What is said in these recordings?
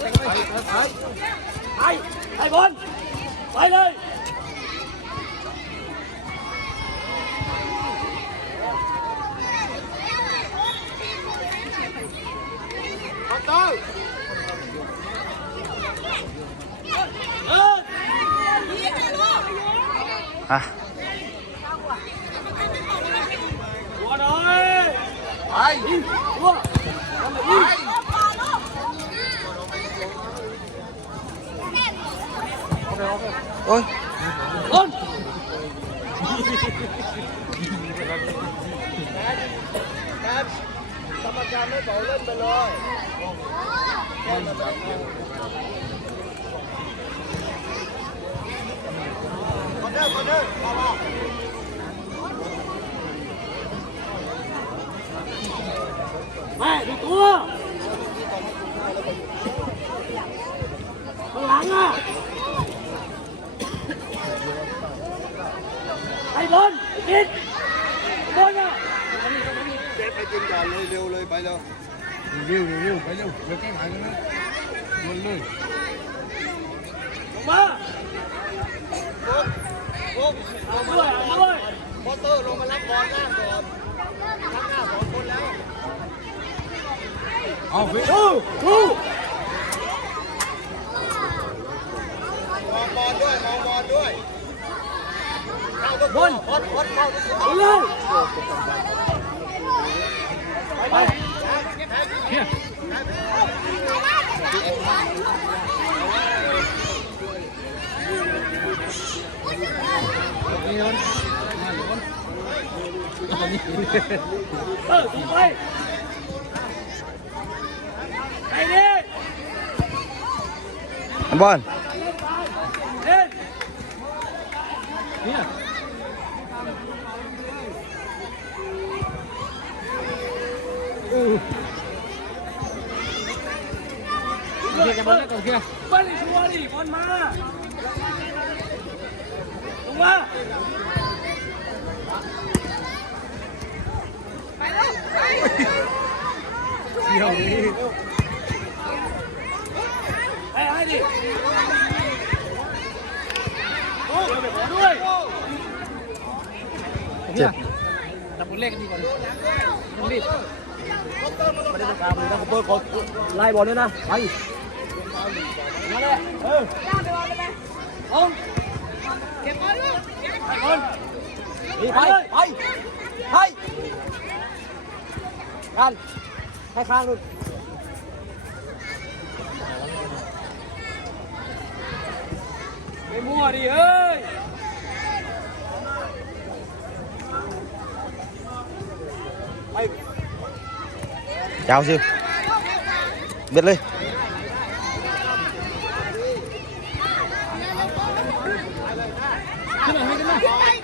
ไปไปไปไปไป ไปไปบอลไปเลย ขอต้อน เออ อ่ะ หัวหน่อย ไป หัวทำแบบนี้ โอ้ย บอล ครับกรรมการไม่บอกเล่นไป Ôi. Ôn. Cáp. Sao mà cam nó bầu lên bên rồi. Còn đâu, còn đâu. Bỏ bỏ. Mày, đi cua. Con lắng à. อ้บอลไอ้กินไอ้บอลอะเจ๊ไปกินก่อนเลยเร็วเลยไปเร็วเร็วเร็วไปเร็วเร็วแก้ไขกันนะลงเลยลงมาปุ๊บปุ๊บเอาด้วยเอาด้วยโปสเตอร์ลงมารับบอลหน้าก่อนรับหน้าสองคนแล้วเอาไปดูดูมองบอลด้วยมองบอลด้วย One. Ball One. One. Yeah. ร์จะบอลไม่ตกเชียร์บอลชัวร์ดิบอลมาลงมาไปแล้วไปช่ยดิไปให้ดิโอ้ยไปขอด้วยเจ็บแต่บุญเลขกันดีกว่ารีบไม่ได้ต้องการมันต้องเปิขอไล่บอลด้วยนะไป không đi bay bay bay gan hai khang luôn mày mua đi ơi mày chào sư. Biết lên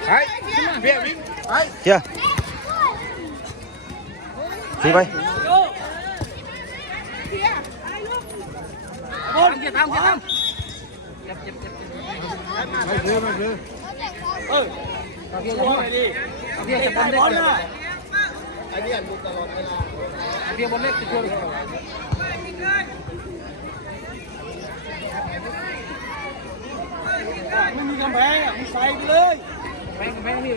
Đấy. Kia. Gì vậy? Ôn kia giống kia chụp bóng đấy. Anh đi ăn một tờ lọt hay là. ไม่เรือไม่เรือ เออเพียงบอลดิเพียงจะบอลเล็กนะ ไอ้เนี่ยดูตลอดเวลา เพียงบอลเล็กจะช่วยไม่มีกำแพงอ่ะมึงใส่ไปเลยกำแพงกำแพงนี่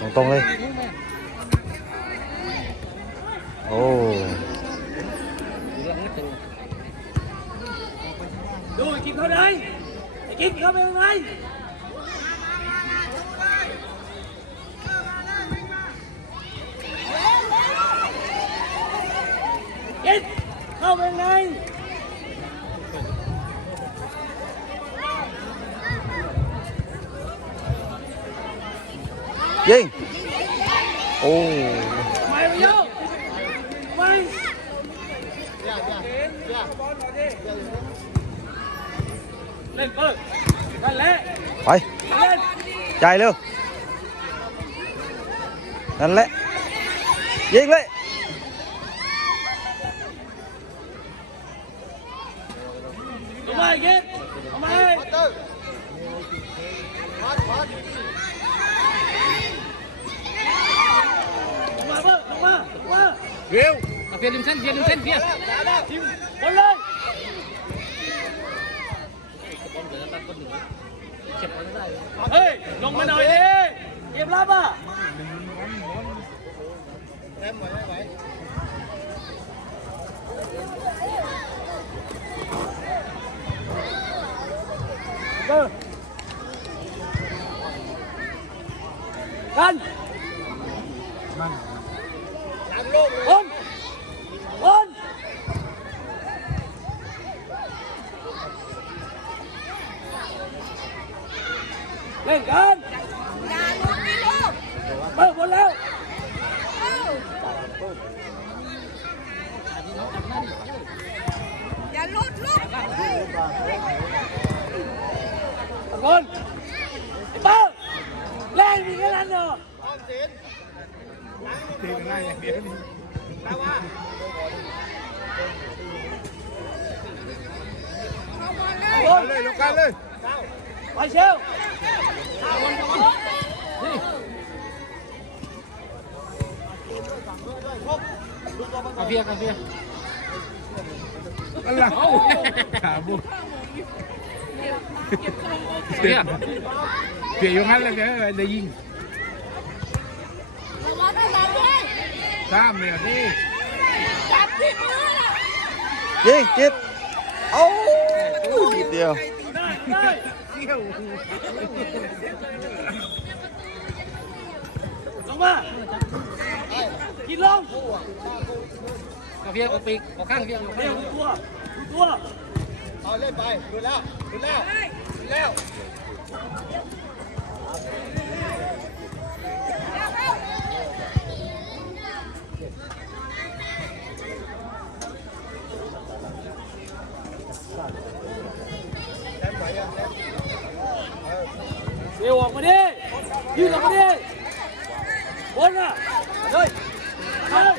ตรงๆเลย โอ้ ดูไอ้กิ๊กเข้าไหนไอ้กิ๊กเข้าไปยังไงกิ๊กเข้าไปยังไง ยิง โอ้ ไม่ไปเยอะไม่ เนี่ยเนี่ยเนี่ย เล่นเปิดนั่นแหละ ไป Vinh Ồ. Oh. Phải Chạy luôn. Đánh lẹ. Giết lấy เเล่นมีแค่นั้นเหรอ ออมสิน ตีกันได้อย่างเดียวนี่ ตาว่า บอล เลยลงกันเลย เก้า ไปเชลนี่ เอาเพียร์เอาเพียร์อะไรขาบุเพีย ร์เพียร์อยู่งั้นเลยแกได้ยิงระวังระวังด้วยข้ามเลยนี่จับผิดมือน่ะยิงจิตโอ้นิดเดียวได้ได้เที่ยวลงมากินลงเอาเพียร์เอาปีกเอาข้างเพียร์เอาเดี๋ข้างยวตัวตัวเอาเล่นไปดูแล้วดูแล้วดูแล้ว เดี๋ยวออกมาดิยืนออกมาดิบอลน่ะเฮ้ยเฮ้ย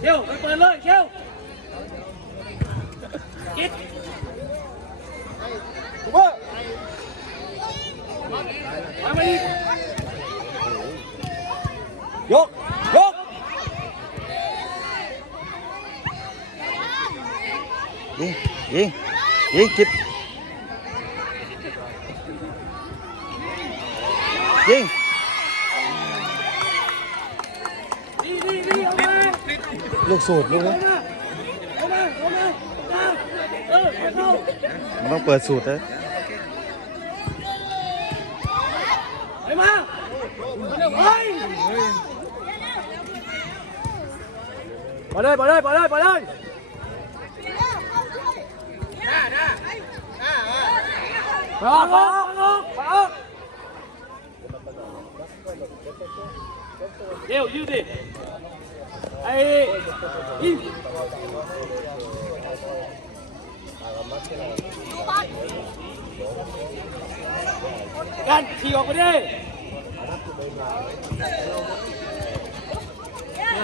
เดี๋ยวไปเปิดเลยเชียวกิดถูกป่ะไปมาอีกยก ยก อเอาเข้า มันต้องเปิดสูตรนะ ไปมาไปไปเลยไปเลยไปเ Paok! Paok! Paok! Deo, you did. Ay! Eve! Gan, chỉ có đi.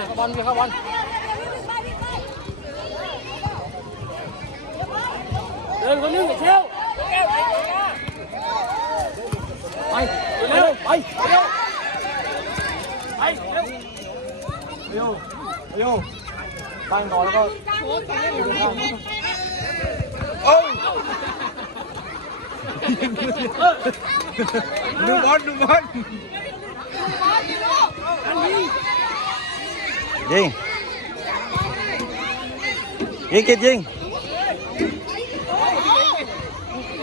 Các bạn, các bạn. Đơn có nước để theo. ไอ้ยิงกันขี่ออกไปดิ บอลเข้าบอลเดินคนนึงเชลไปเร็วไปเร็วไปเร็วเร็วเร็วตั้งก่อนแล้วก็ ดูบอลดูบอล ยิงยิงกิดยิง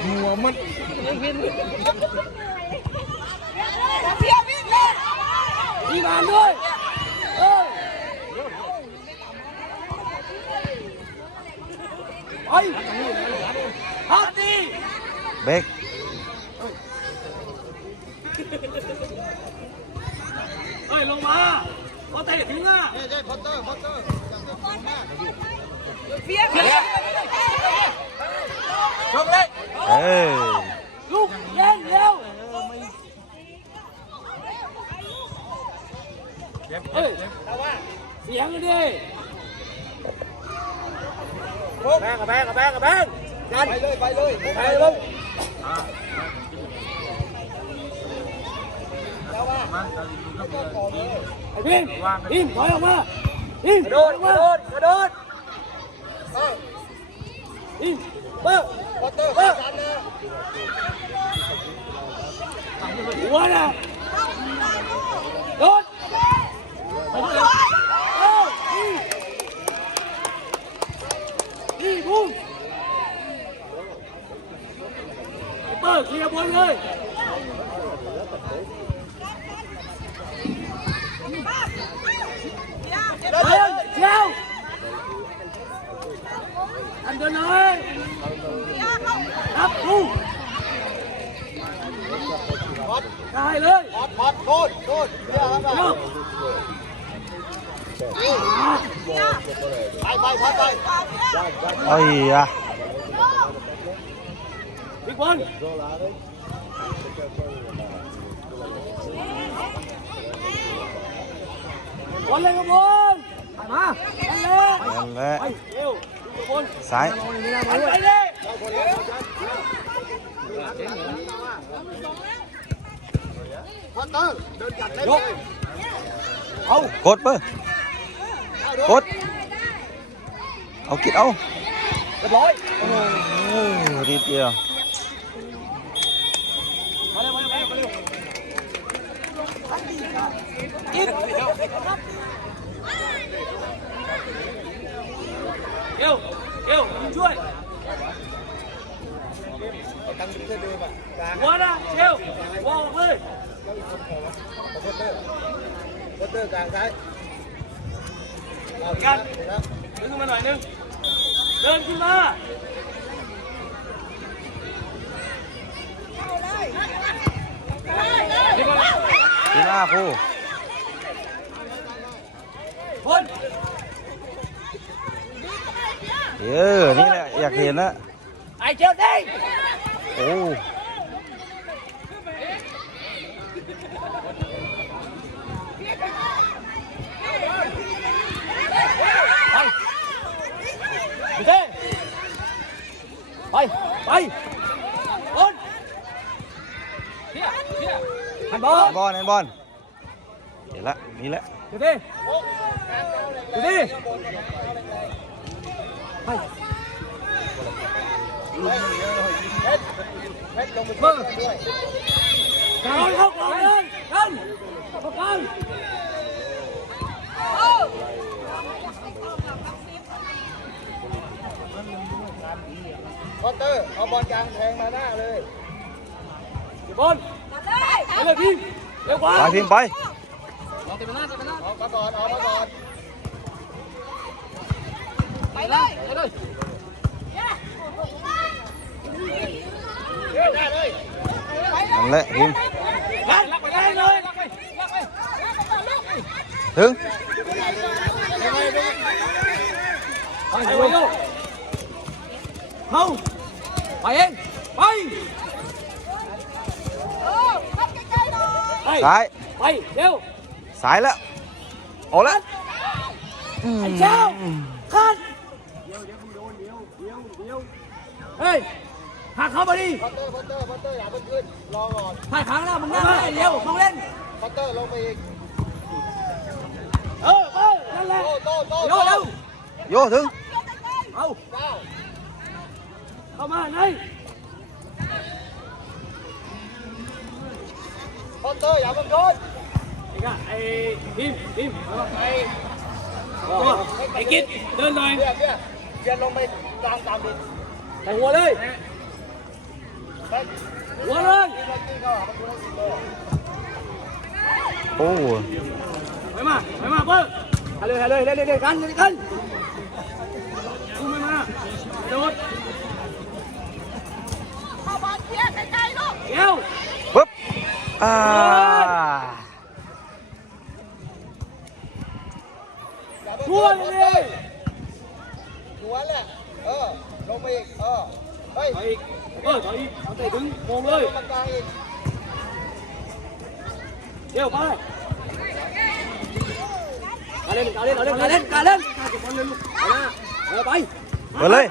หัวมัน มีงานด้วยเออไปฮัตตีเบรกเฮ้ย ลงมาพอเตะทิ้งอะเฮ้ยเฮ้ยพอตเตอร์พอตเตอร์เพียเพียชมเลยเออลูก เฮ้ยเสียงกันดิแบงกับแบงกับแบงกับแบงกัน ไปเลยไปเลย ไปลงไอ้พิมพิมถอยออกมาพิมกระโดดกระโดดกระโดดพิมเปิด พอตเตอร์กันนะ หัวน่ะโดด ơi đi ra bốn ơi Đấy, treo anh cho nói đáp u cài lên. Bọt thôi thôi. Ây da. Big one. Roll out of it. One leg ball. Mà. One leg. One leg. Sái. Cốt bơ Cốt Ông kịp ông Được rồi Đi kìa Yên. Yêu, yêu, chuôi. Tăng đứng lên đưa mà. Quá ra, chiêu. Wow, ơi. Rất đơn giản cái. Cắt. Đứng bên này nữa. Đơn kia mà. ห้าคู่เออนี่แหละอยากเห็นนะไอเจ้าได้โอ้ไป ไปบอลบอลบอล เห็นละนี่แหละ เดี๋ยวดิเดี๋ยวดิไปเบิ้งการเข้าก่อนเลยกันเข้ากัน พอตเตอร์เอาบอลกลางแทงมาหน้าเลย บอลไปเลยพี่เร็วกว่า ไปพิม พ์ไป ออกมาก่อนออกมาก่อน ไปเลยไปเลย ได้เลย นั่นแหละพิมพ์ ลักไปได้เลยลักไปลักไป ถึง ไปเร็วเข้าไปเองไปไป ซ้าย ไปเร็ว ซ้ายแล้วเอาละไอ้เจ้าคัดเดี๋ยวเดี๋ยวมึงโดนเดี๋ยวเดี๋ยวเดี๋ยวเฮ้ยหักเข้ามาดิพัตเตอร์พัตเตอร์พัตเตอร์อย่าเพิ่งขึ้นรอก่อนถ่ายครั้งหน้ามึงนั่งได้เดี๋ยวต้องเล่นพัตเตอร์ลงไปอีกเออเออนั่นแหละโต้โต้โต้โยเร็วโยถึงเอาเก้าเข้ามาไหนพัตเตอร์อย่าเพิ่งโดน Anh ạ, ai... Im, im. Ai... Anh Kiệt, đơn rồi anh. Dân ông mày đang tạm đi. Thầy Huân ơi! Huân ơi! Ồ. Mấy mà, mấy mà bơ. Hello, hello, lên lên lên cắn lên cắn. Không mấy mà. Đốt. Không bắn kia cái cây luôn. Kéo. Búp. À. ทั่วเลยดิหัวแหละ เออ ลงไปอีก เออ เฮ้ยถอยอีก เออถอยอีกเอาเตะถึงมงเลยมากลางอีกเดี๋ยวไปกาเล่นกาเล่นกาเล่นกาเล่นกาเล่นกาเก็บบอลเลยลูกเอาหน้าเอาไปมาเลย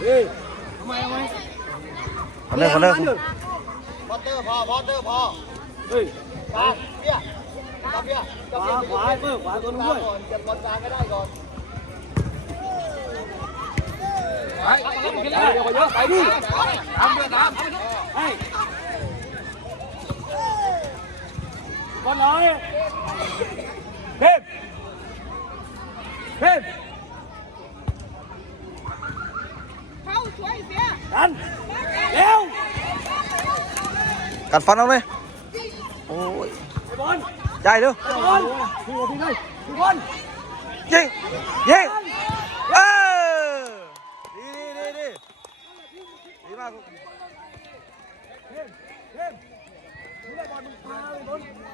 เฮ้ยทำไมทำไมคนเดิมคนเดิมพอเตอร์พอพอเตอร์พอเฮ้ยไปเนี่ย quá quá vỡ quá tuấn rồi chặt bóng ra cái này rồi Đấy, cái đi. Tám đưa tám. Đây. Con nói. Thêm. Thêm. Đánh. Đeo. Cắt phát không đây. Ôi. Bóng. ใจเร็วยิงยิงเออดีดีดีดีดีมากเฮ้ยเฮ้ยดูแลบอลมึงพาเลยบอล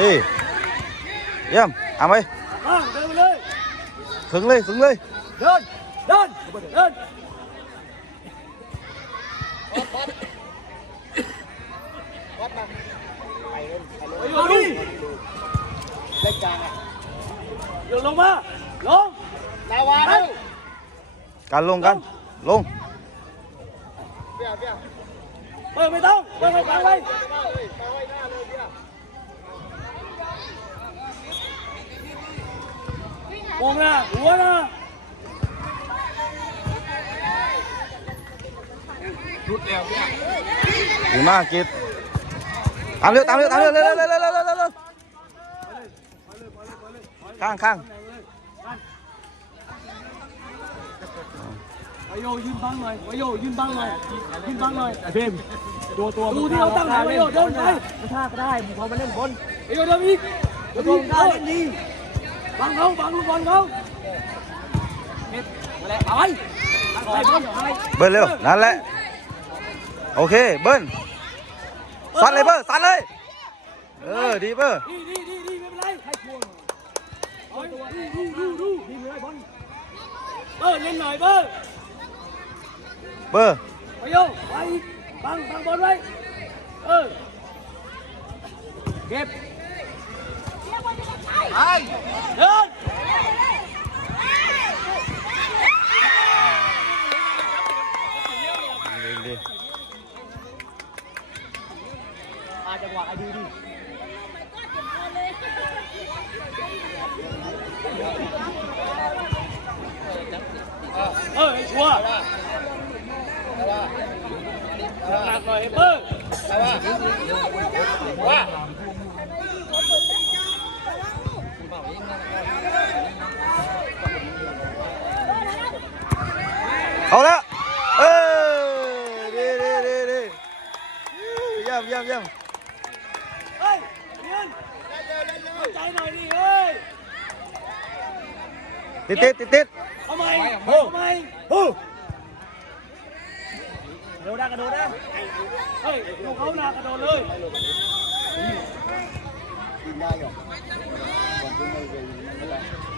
đi, Em à Ám vâng, đi, Khứng lên khứng lên Lên Lên Lên. Đi Lên trời này Dừng lùng á Lùng Nào qua đâu? Cần luôn cần Luôn. Bây giờ bây giờ Bây giờ mày tông Bây giờ mày. tông วงหน้าหัวหน้ารุดแล้วเนี่ยดีมากกิดตามเร็วตามเร็วตามเร็วเร็วเร็วเร็วเร็วเร็วเร็วข้างข้างวายโยยืนบังหน่อยวายโยยืนบังหน่อยยืนบังหน่อยไอ้พิมตัวตัวดูที่เราตั้งหาวายโยเดินไปมันท่าก็ได้มึงพอมาเล่นบนวายโยเดินอีกแล้วก็เล่นดี bạn không bạn luôn còn không bơn liêu นั่นแหละโอเคเบิ้ลซัดเลยเบิ้ลซัดเลยเออดีเบิ้ลดีดีดีดีไม่เป็นไรใครทวงดูดูดูดูดีไม่ได้บอลเบิ้ลเล่นหน่อยเบิ้ลเบิ้ลไปโยไปบังบังบอลไว้เออเก็บ lên! Đi à chẳng ngoại đi đi? Ơi chúa nặng rồi hết bơ qua เออไอ้ชัวร์หนักหน่อยไอ้เบอร์ ว่า เอาละเออดีดีดีดีเยี่ยมเยี่ยมเยี่ยม เฮ้ยเรียนเข้าใจหน่อยดิเฮ้ย ติดติดติดติด เอาไหมเอาไหมเฮ้ยกระโดดนะกระโดดนะเฮ้ยลูกเขาหนากระโดดเลย กินได้หรอ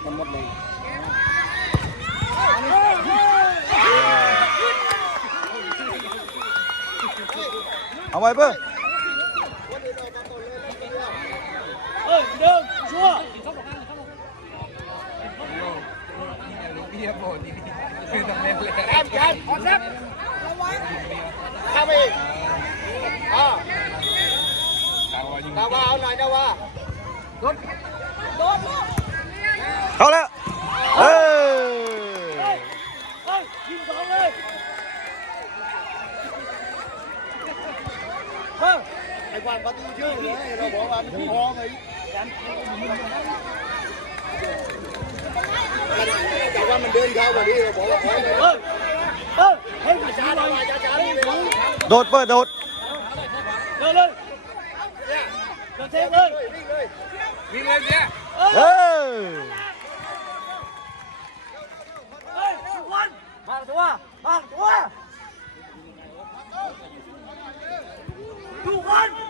มันหมดเลย เอาไว้เบอร์เอ้ยเดิมชัวเบียร์โบนี่คือตำแหน่งเลยแอมแอมออนแอมเข้าไปอีกอ่าดาวาเอาหน่อยดาวาโดนลูกเข้าแล้ว chạy qua mình đơn theo rồi đi bỏ vào khỏi ơ ơ hết mà xả đâu mà xả đi đột bơ đột lên lên lên thêm lên nhìn lên kìa ơ Mang tua, mang tua. Tuhan.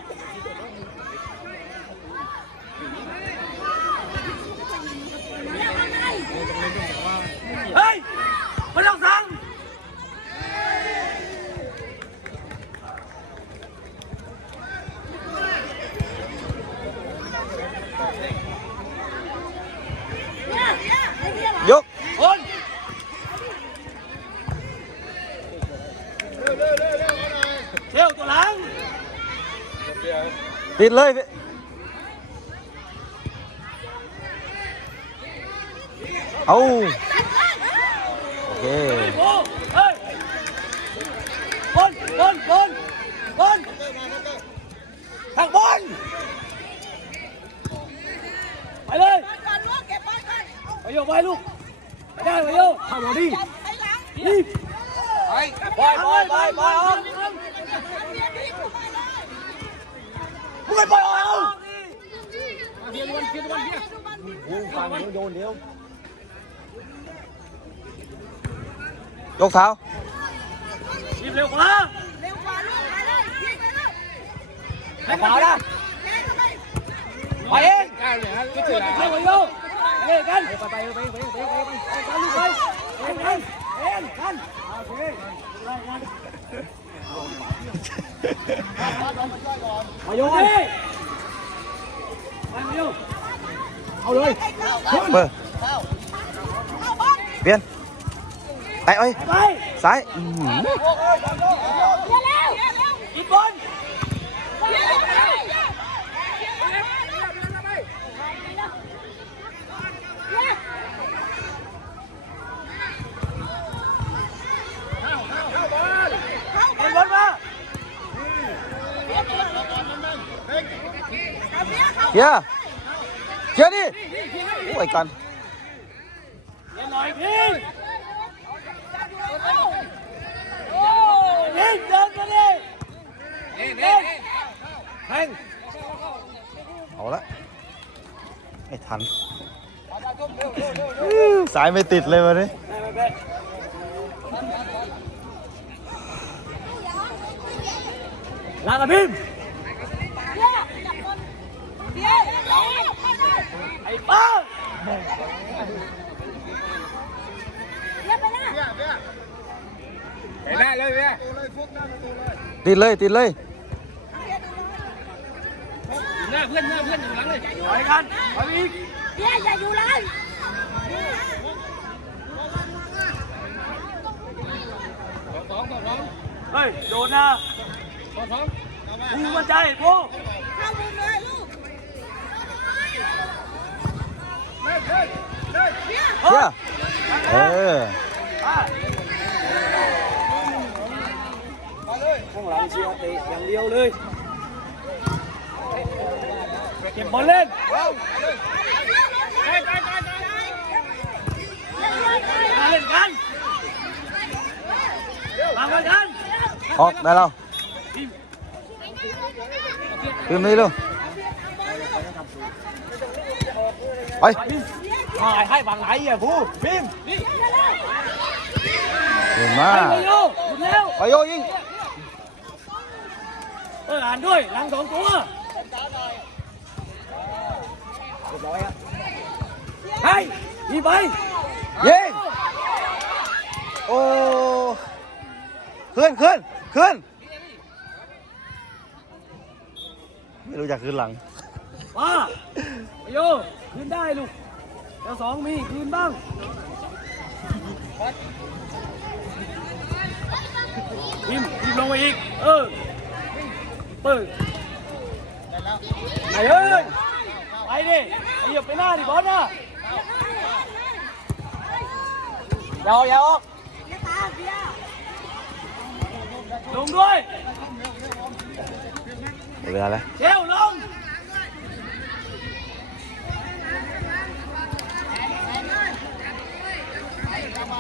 ติดเลยพี่เอาโอเค โอ้เฮ้ยบอลบอลบอลบอลทางบอลไปเลย ก่อนลูกเก็บบอลก่อน ไปโยกไปลูกไปได้ไปโยกเข้าบอลดิ ไปหลัง นี่ ไป บอยบอยบอยบอยออก the other one, get the one here. Move, find ยกเท้ารีบเร็วขวาเร็วขวาลูกไปเลยยิงไปเลยขวาละไปเองไปเองไปเร็วเร็วกันไปไปไปไปไปไปไปกันลูกไปเองกันเองกันโอเคไล่กันมาโยน Bờ. Viên. Tay ơi. Trái. เฮียเฮียดิโอ้ยกันเล่นหน่อยพี่ยิงเดินมาดินี่นี่นี่แทงเอาละไม่ทันสายไม่ติดเลยวันนี้ไปไปไปลากระพิมพ์ ไอ้ป้าไปได้เลยเนี่ยติดเลยติดเลยหน้าเพื่อนหน้าเพื่อนอยู่หลังเลยไปกันไปอีกอย่าอยู่เลยสองสองสองเฮ้ยโดนนะสองสองกูมั่นใจกูเข้ เล่นเล่นเล่น เฮียเออ มาเลย ข้างหลังเชียร์เตะอย่างเดียวเลยเก็บบอลเล่น ว้าวเลย มาเล่นกันมาเหมือนกัน ออกได้แล้วขึ้นนี่ลูก ไปถ่ายให้ฝั่งไหนอะครูพิมพ์เก่งมาไปกไปโยแล้วไปโยยิงเอออ่านด้วยหลังสองตัวเรียบร้อยอะยิงไปยิงโอ้ขึ้นขึ้นขึ้นไม่รู้จักขึ้นหลัง มาไปโยคืนได้ลูกแถวสองมีคืนบ้างพิมพ์พิมพ์ลงไปอีก เออเปิดไปเอ้ยไปดิไปเหยียบไปหน้าดิบอลนะยาวยาวลงด้วยหมดเวลาแล้วเชลลง Okay.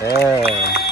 There.